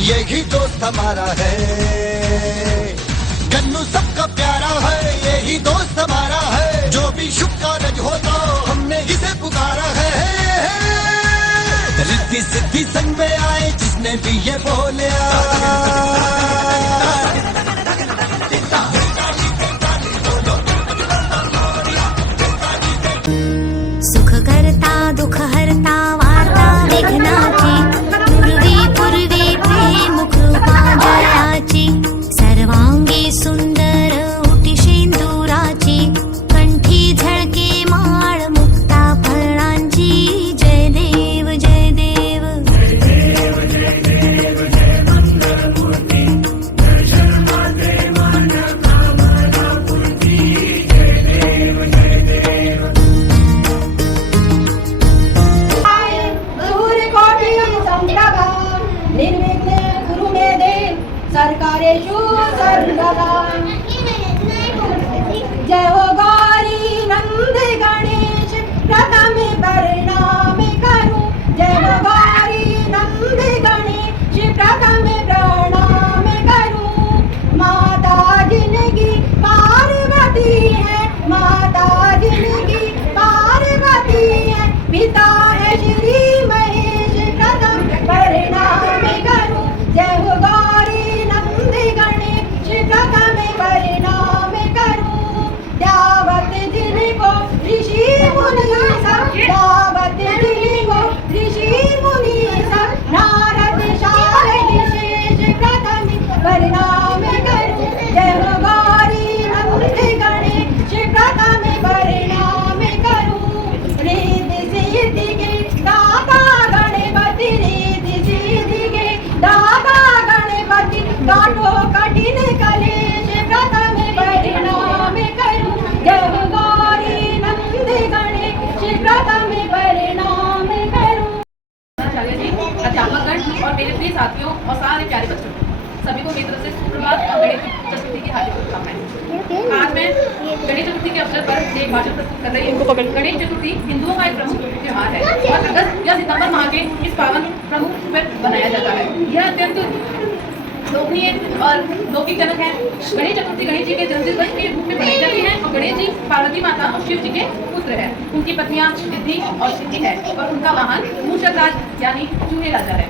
यही दोस्त हमारा है। गन्नू सबका प्यारा है, यही दोस्त हमारा है। जो भी शुभ कार्य होता हमने इसे पुकारा है। रिद्धि सिद्धि संग में आए जिसने भी ये बोले सुख करता दुख हरता वार्ता विघ्नाची पूर्वी पूर्वी प्रेम कृपा जयाची सर्वांगी सुंदर उटी शेंदुराची कंठी झळके माळ मुक्ता फळांची जय देव जय देव सरकारेषु सर्वदा जय हो गौरी नंद गणेश प्रथम प्रणाम करूं। जय हो गौरी नंद गणेश प्रथम प्रणाम करूं। माता जिनकी पार्वती है, माता जिनकी पार्वती है, पिता है श्री महेश प्रथम प्रणाम करूं। जय हो प्रथम परिणाम करूं। दावत जिनको ऋषि मुनि सब, दावत जिनको ऋषि मुनि सब, नारद शारद शेष प्रथम परिणाम करूं। जय हो गौरी नंद गणेश प्रथम परिणाम करूं। रिद्धि सिद्धि के दाता गणपति, रिद्धि सिद्धि के दाता गणपति, काटो कठिन कलेश प्रथम परिणाम करूं। जय हो गौरी नंद गणेश प्रथम परिणाम करूं। अध्यापकगण और मेरे प्रिय साथियों और सारे प्यारे बच्चों, सभी को मेरी तरफ से सुप्रभात और गणेश चतुर्थी की हार्दिक शुभकामनाएं। आज मैं गणेश चतुर्थी के अवसर पर एक भाषण प्रस्तुत कर रही हूँ। गणेश चतुर्थी हिंदुओं का एक प्रमुख त्योहार है और अगस्त या सितंबर माह के इस पावन प्रमुख पर बनाया जाता है। यह अत्यंत लोकप्रिय और लौकिक जनक है। गणेश चतुर्थी गणेश जी के जन्मदिवस के रूप में मनाई जाती है और गणेश जी पार्वती माता और शिव जी के पुत्र है। उनकी पत्नियां रिद्धि और सिद्धि है और उनका वाहन मूषक राज यानी चूहे राजा है।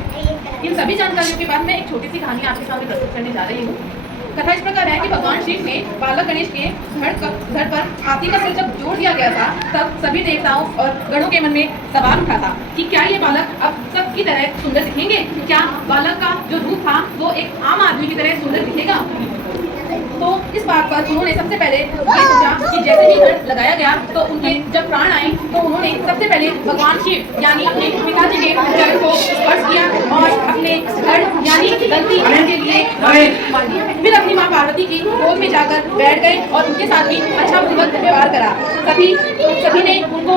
इन सभी जानकारियों के बाद मैं एक छोटी सी कहानी आपके सामने प्रस्तुत करने जा रही हूँ। कथा इस प्रकार है कि भगवान शिव ने बालक गणेश के धड़ पर हाथी का सिर जब जोड़ दिया गया था, तब सभी देवताओं और गणों के मन में सवाल उठा था कि क्या ये बालक अब सब की तरह सुंदर दिखेंगे? क्या बालक का जो रूप था वो एक आम आदमी की तरह सुंदर दिखेगा? तो इस बात पर उन्होंने सबसे पहले ये सोचा कि जैसे ही धड़ लगाया गया तो उनके जब प्राण आए तो उन्होंने सबसे पहले भगवान शिव यानी अपने पिताजी के चरण को स्पर्श किया और अपने धड़ यानी गलती के लिए फिर अपनी माँ पार्वती की गोद में जाकर बैठ गए और उनके साथ भी अच्छा पूर्वक व्यवहार करा। सभी ने उनको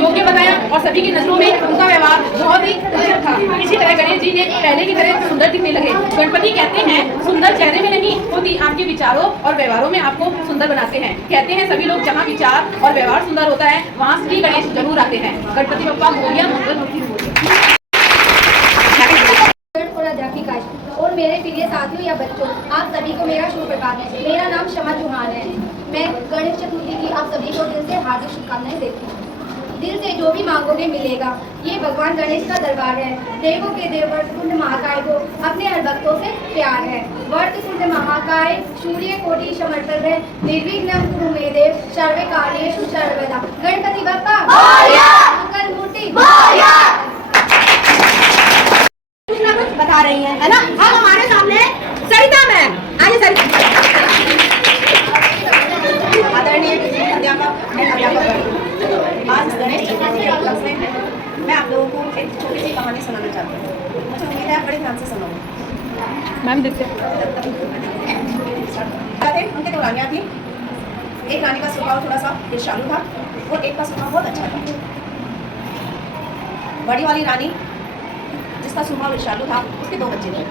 योग्य बताया और सभी की नजरों में उनका व्यवहार बहुत ही अच्छा था। इसी तरह गणेश जी ने पहले की तरह सुंदर दिखने लगे। गणपति कहते हैं सुंदर चेहरे में नहीं होती, आपके विचारों और व्यवहारों में आपको सुंदर बनाते हैं। कहते हैं सभी लोग जहाँ विचार और व्यवहार सुंदर होता है वहाँ श्री गणेश जरूर आते हैं। गणपति बप्पा मोरिया, मंगलमूर्ति मोरिया। और मेरे प्रिय साथियों या बच्चों, आप सभी को मेरा शुभ प्रभात। मेरा नाम शमा चौहान है। मैं गणेश चतुर्थी की आप सभी को दिल से हार्दिक शुभकामनाएं देती हूँ। दिल से जो भी मांगोगे मिलेगा, ये भगवान गणेश का दरबार है। देवों के देव वरदकुंड महाकाय को अपने हर भक्तों से प्यार है। वरदकुंड महाकाय सूर्य कोटि समर्पण है, निर्विघ्नं कुरु मे देव सर्वे कार्येषु सर्वदा। गणपति बप्पा मोरया, मंगल मूर्ति मोरया। कुछ ना कुछ बता रही है ना। अब हमारे सामने सरिता मैम, आइए सरिता। आदरणीय अध्यापक एंड अध्यापक, आज गणेश चतुर्थी के उपलक्ष्य में मैं आप लोगों को एक छोटी सी कहानी सुनाना चाहती हूँ। मुझे उम्मीद है आप बड़े ध्यान से सुनोगे। मैम देखते उनके दो रानियाँ थी। एक रानी का स्वभाव थोड़ा सा ईर्ष्यालु था और एक का स्वभाव बहुत अच्छा था। बड़ी वाली रानी जिसका स्वभाव ईर्ष्यालु था, उसके दो बच्चे थे।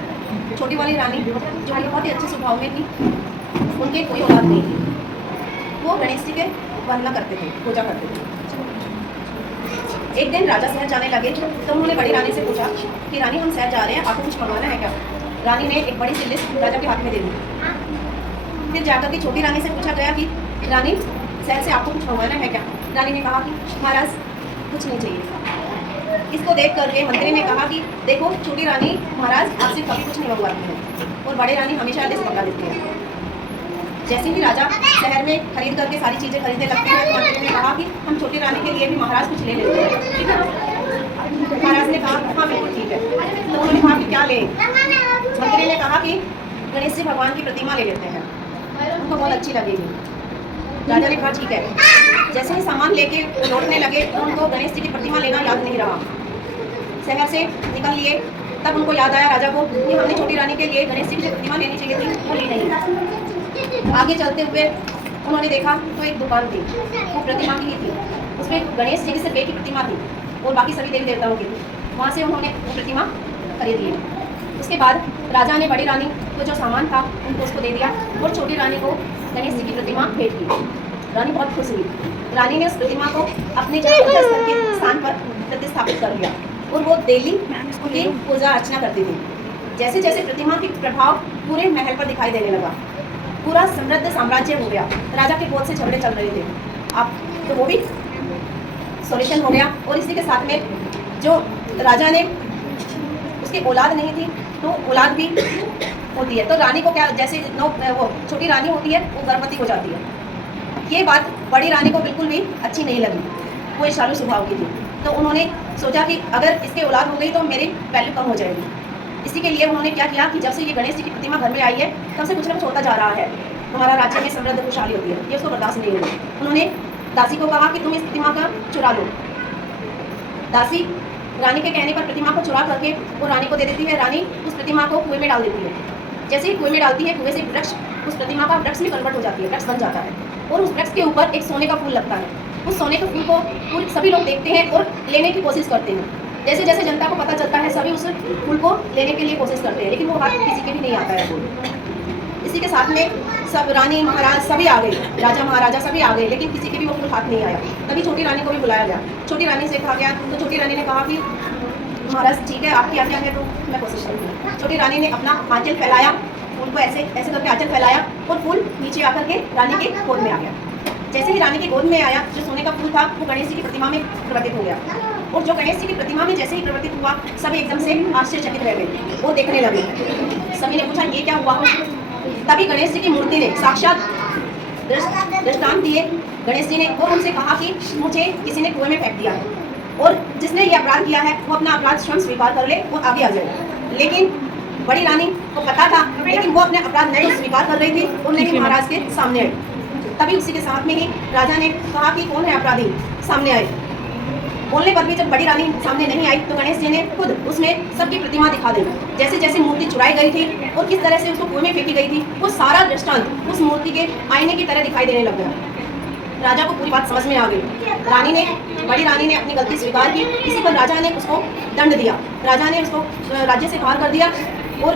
छोटी वाली रानी जो कि बहुत ही अच्छे स्वभाव में थी, उनके कोई औलाद नहीं थी। वो गणेश जी के वंदना करते थे, पूजा करते थे। एक दिन राजा शहर जाने लगे तो उन्होंने बड़ी रानी से पूछा कि रानी हम शहर जा रहे हैं, आपको कुछ मंगवाना है क्या? रानी ने एक बड़ी सी लिस्ट राजा के हाथ में दे दी। फिर जाकर के छोटी रानी से पूछा गया कि रानी शहर से आपको कुछ मंगवाना है क्या? रानी ने कहा कि महाराज कुछ नहीं चाहिए। इसको देख करके मंत्री ने कहा कि देखो छोटी रानी महाराज आपसे कभी कुछ नहीं मंगवाती है और बड़े रानी हमेशा लिस्ट पकड़ा देती है। जैसे ही राजा शहर में खरीद करके सारी चीज़ें खरीदने लगते हैं तो मंत्री ने कहा कि हम छोटी रानी के लिए भी महाराज कुछ ले लेते हैं, ठीक है? महाराज ने कहा हाँ बिल्कुल ठीक है। तो उन्होंने कहा कि क्या ले? मंत्री ने कहा कि गणेश जी भगवान की प्रतिमा ले लेते हैं, उनको बहुत अच्छी लगेगी। राजा ने कहा ठीक है। जैसे ही सामान लेके लौटने लगे तो उनको गणेश जी की प्रतिमा लेना याद नहीं रहा। शहर से निकल लिए तब उनको याद आया राजा को कि हमने छोटी रानी के लिए गणेश जी की प्रतिमा लेनी चाहिए थी, वो ली नहीं। आगे चलते हुए उन्होंने देखा तो एक दुकान थी, वो प्रतिमा की ही थी। उसमें गणेश जी की सिर्फ एक ही प्रतिमा थी और बाकी सभी देवी देवताओं की थी। वहाँ से उन्होंने वो प्रतिमा खरीद ली। उसके बाद राजा ने बड़ी रानी को जो सामान था उनको उसको दे दिया और छोटी रानी को गणेश जी की प्रतिमा भेंट की। रानी बहुत खुश हुई। रानी ने उस प्रतिमा को अपने स्थल के स्थान पर प्रतिस्थापित कर लिया और वो डेली उनकी पूजा अर्चना करती थी। जैसे जैसे प्रतिमा की प्रभाव पूरे महल पर दिखाई देने लगा, पूरा समृद्ध साम्राज्य हो गया। राजा के बहुत से झगड़े चल रहे थे, अब तो वो भी सॉल्यूशन हो गया। और इसी के साथ में जो राजा ने उसकी औलाद नहीं थी तो औलाद भी होती है, तो रानी को क्या जैसे वो छोटी रानी होती है वो गर्भवती हो जाती है। ये बात बड़ी रानी को बिल्कुल भी अच्छी नहीं लगी, वो ईर्ष्यालु स्वभाव की थी। तो उन्होंने सोचा कि अगर इसके औलाद हो गई तो मेरी वैल्यू कम हो जाएगी। इसी के लिए उन्होंने क्या किया कि जब से ये गणेश जी की प्रतिमा घर में आई है तब से कुछ ना कुछ होता जा रहा है, हमारा राज्य में समृद्ध खुशहाली होती है, ये उसको बर्दाश्त नहीं होगी। उन्होंने दासी को कहा कि तुम इस प्रतिमा का चुरा लो। दासी रानी के कहने पर प्रतिमा को चुरा करके वो रानी को दे देती है। रानी उस प्रतिमा को कुएं में डाल देती है। जैसे ही कुएं में डालती है, कुएं से वृक्ष उस प्रतिमा का वृक्ष में कन्वर्ट हो जाती है, वृक्ष बन जाता है और उस वृक्ष के ऊपर एक सोने का फूल लगता है। उस सोने के फूल को सभी लोग देखते हैं और लेने की कोशिश करते हैं। जैसे जैसे जनता को पता चलता है सभी उस फूल को लेने के लिए कोशिश करते हैं, लेकिन वो हाथ किसी के भी नहीं आता है फूल। इसी के साथ में सब रानी महाराज सभी आ गए, राजा महाराजा सभी आ गए, लेकिन किसी के भी वो फूल हाथ नहीं आया। तभी छोटी रानी को भी बुलाया गया। छोटी रानी से कहा गया तो छोटी रानी ने कहा कि महाराज ठीक है, आपकी आज्ञा है तो मैं कोशिश करूँगी। छोटी रानी ने अपना आंचल फैलाया, फूल को ऐसे ऐसे करके आंचल फैलाया और फूल नीचे आकर के रानी के गोद में आ गया। जैसे ही रानी के गोद में आया, जो सोने का फूल था वो गणेश जी की प्रतिमा में परिवर्तित हो गया और जो गणेश जी की प्रतिमा में जैसे ही परिवर्तित हुआ सभी एकदम से आश्चर्यचकित रह गए और देखने लगे। सभी ने पूछा ये क्या हुआ। तभी गणेश जी की मूर्ति ने साक्षात दृष्टांत दिए गणेश जी ने और उनसे कहा कि मुझे किसी ने कुएं में फेंक दिया है और जिसने ये अपराध किया है वो अपना अपराध स्वयं स्वीकार कर ले और आगे आ जाए। लेकिन बड़ी रानी को पता था, लेकिन वो अपने अपराध नहीं स्वीकार कर रही थी और लेकिन महाराज के सामने आई। तभी उसी के साथ में ही राजा ने कहा कि कौन है अपराधी, सामने आए। बोलने पर भी जब बड़ी रानी सामने नहीं आई तो गणेश जी ने खुद उसमें सबकी प्रतिमा दिखा दी। जैसे जैसे मूर्ति चुराई गई थी और किस तरह से उसको कुएं में फेंकी गई थी, वो सारा दृष्टांत उस मूर्ति के आईने की तरह दिखाई देने लग गया। राजा को पूरी बात समझ में आ गई। बड़ी रानी ने अपनी गलती स्वीकार की। इसी पर राजा ने उसको दंड दिया। राजा ने उसको राज्य से बाहर कर दिया और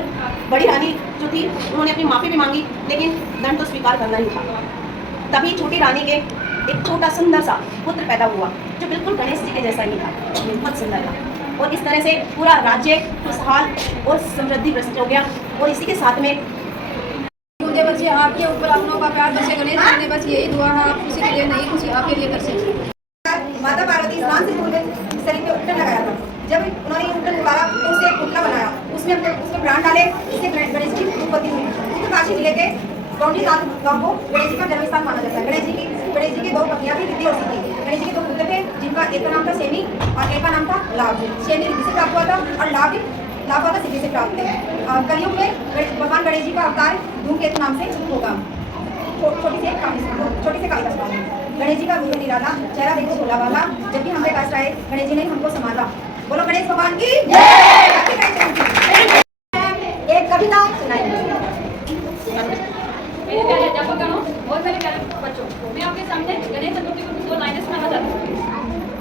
बड़ी रानी जो थी उन्होंने अपनी माफ़ी भी मांगी, लेकिन दंड तो स्वीकार करना ही था। तभी छोटी रानी के एक छोटा सुंदर सा पुत्र पैदा हुआ जो बिल्कुल गणेश जी के जैसा ही था, बहुत सुंदर था। और इस तरह से पूरा राज्य खुशहाल और समृद्धि ग्रस्त हो गया। और इसी के साथ में मुझे बच्चे आपके ऊपर अपनों का प्यार बचे गणेश जी ने, बस यही दुआ है, आप किसी के लिए नहीं कुछ आपके लिए कर सकते। माता पार्वती स्नान से पूर्व शरीर पे उठन लगाया था। जब उन्होंने उठन निकाला तो उसे एक पुतला बनाया, उसमें प्राण डाले, इससे गणेश जी की उत्पत्ति हुई। उत्तरकाशी जिले के गौंडीनाथ गांव को गणेश जी का जन्म स्थान माना जाता है। गणेश जी की दो पत्नियां थी, रिद्धि और सिद्धि। गणेश जी के दो पुत्र थे जिनका एक का नाम था सेमी और एक का नाम था लाभ। सेमी रिद्धि से प्राप्त हुआ था और लाभ हुआ था सिद्धि से प्राप्त है। कलयुग में भगवान गणेश जी का अवतार धूमकेतु नाम से होगा। छोटी से काली का स्वभाव। गणेश जी का रूप निराला, चेहरा देखो भोला वाला। जब भी हमने कष्ट आए गणेश जी ने हमको संभाला। बोलो गणेश भगवान की एक कविता सुनाएंगे। मेरे प्यारे अध्यापकगणों और मेरे प्यारे बच्चों, मैं आपके सामने गणेश चतुर्थी को 2 लाइनें सुनाना चाहती हूँ।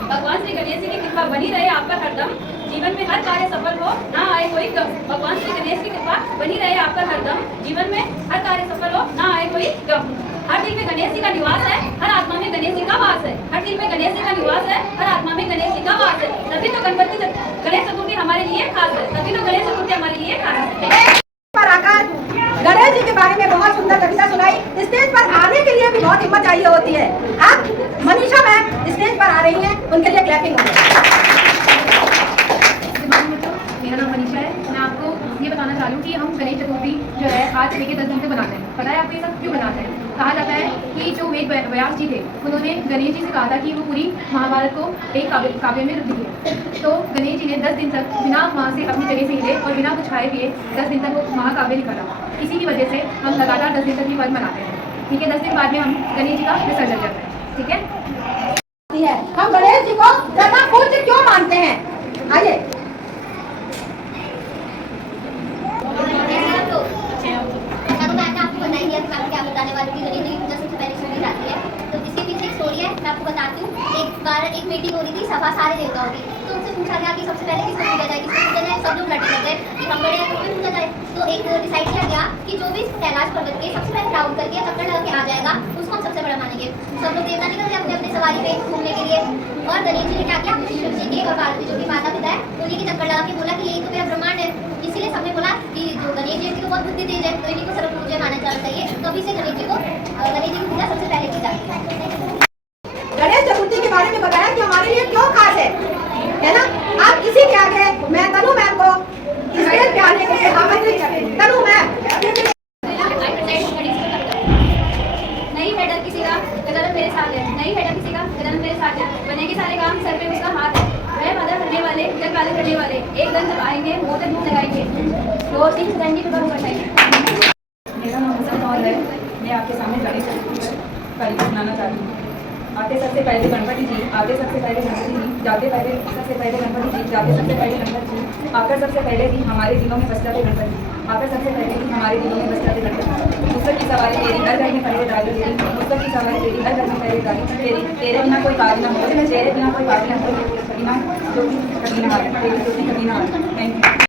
भगवान श्री गणेश जी की कृपा बनी रहे आप पर हरदम, जीवन में हर कार्य सफल हो, ना आए कोई गम। भगवान श्री गणेश की कृपा बनी रहे आप पर हरदम, जीवन में हर कार्य सफल हो, ना आए कोई गम। हर दिल में गणेश जी का निवास है, हर आत्मा में गणेश जी का वास है। हर दिल में गणेश जी का निवास है, हर आत्मा में गणेश जी का वास है। तभी तो गणेश चतुर्थी हमारे लिए खास है, तभी तो गणेश चतुर्थी हमारे लिए खास है। पर आकर गणेश जी के बारे में बहुत सुंदर कविता सुनाई। स्टेज पर आने के लिए भी बहुत हिम्मत चाहिए होती है। अब मनीषा मैम स्टेज पर आ रही हैं, उनके लिए क्लैपिंग हो जाए। मेरा नाम मनीषा है। मैं आपको ये बताना चाह रही हूँ कि हम गणेश चतुर्थी जो है आज लेके 10 दिन से बनाते हैं। पता है आपको ये सब क्यों बनाते हैं? कहा जाता है कि जो वेद व्यास जी थे उन्होंने गणेश जी से कहा था कि वो पूरी महाभारत को एक काव्य में लिख दिए। तो गणेश जी ने 10 दिन तक बिना वहाँ से अपनी जगह से हिले और बिना कुछ खाए पिए 10 दिन तक वो महाकाव्य लिखा था। इसी की वजह से हम लगातार 10 दिन तक ये पर्व मनाते हैं। ठीक है, 10 दिन बाद में हम गणेश जी का विसर्जन करते हैं। ठीक है, हम गणेश जी को सदा पूज्य क्यों मानते हैं? आइए। आपको बताएंगे, मैं आपको क्या बताने वाली हूँ। गणेश जी की पूजा सबसे पहले शुरू जाती है, तो इसके पीछे एक स्टोरी है, मैं आपको बताती हूँ। एक बार एक मीटिंग हो रही थी, सभा सारे देवताओं की, तो उनसे पूछा गया कि सबसे पहले किसको पूजा जाए, किसको पूजा जाए। सब लोग लड़ने लग गए कि हम बड़े हैं तो पूजा जाए। तो एक डिसाइड किया गया कि जो भी कैलाश पर्वत के सबसे पहले राउंड करके चक्कर लगा के आ जाएगा उसको हम सबसे बड़ा मानेंगे। सब लोग देवता निकल गए अपने अपने सवारी पे घूमने के लिए, और गणेश जी ने क्या किया, शिव जी के और पार्वती जो कि माता पिता है उन्हीं के चक्कर लगा के बोला कि यही तो मेरा ब्रह्मांड है। इसीलिए सबने बोला कि जो गणेश जी को बहुत बुद्धि तेज है, तो इन्हीं को सर्व पूज्य माना जाना चाहिए। तभी से गणेश जी की पूजा सबसे पहले की जाती है। गणेश चतुर्थी के बारे में बताया कि हमारे लिए क्यों खास है ना? आप किसी के आगे मैं तनु मैम को स्टेज पे आने के लिए आमंत्रित करते हैं। तनु मैम। नहीं है डर किसी का, गदर मेरे साथ है। नहीं है डर किसी का, गदर मेरे साथ है। बनेंगे सारे काम, सर पे उसका हाथ है। वह मदद करने वाले, जग वाले करने वाले, एक गन जब आएंगे मुँह पे धूप लगाएंगे, रोज दिन सजाएंगे तो करूँ बताएंगे। मेरा नाम हसन कौर है। मैं आपके सामने गणेश चतुर्थी पर कविता सुनाना चाहती हूँ। आते सबसे पहले गणपति जी, आते सबसे पहले गणपति जी, जाते पहले सबसे पहले गणपति जी, जाते सबसे पहले गणपति जी, आकर सबसे पहले भी हमारे दिलों में बस जाते गणपति, आकर सबसे पहले भी हमारे दिलों में बस जाते गणपति। मुझसे की सवारी तेरी, हर घर में पहरेदारी तेरी, मुझसे की सवारी तेरी, हर घर में पहरेदारी तेरी, तेरे बिना कोई कार्य ना हो, तेरे बिना कोई कार्य ना हो, बिना जो कभी ना हार, तेरी कभी ना हार। Thank you.